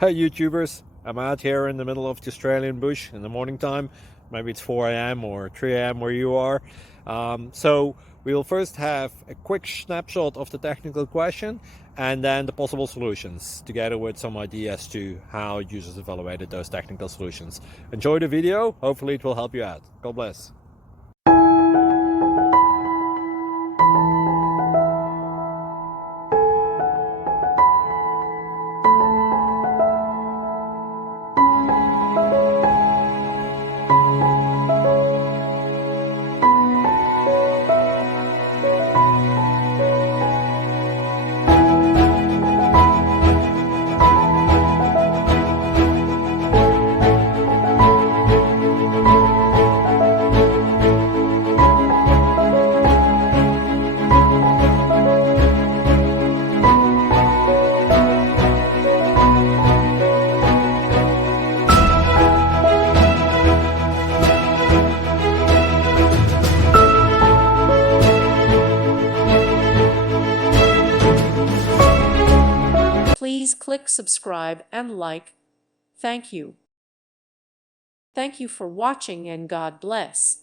Hey YouTubers, I'm out here in the middle of the Australian bush in the morning time. Maybe it's 4 a.m. or 3 a.m. where you are. So we'll first have a quick snapshot of the technical question and then the possible solutions, together with some ideas to how users evaluated those technical solutions. Enjoy the video, hopefully it will help you out. God bless. Please click subscribe and like. Thank you. Thank you for watching and God bless.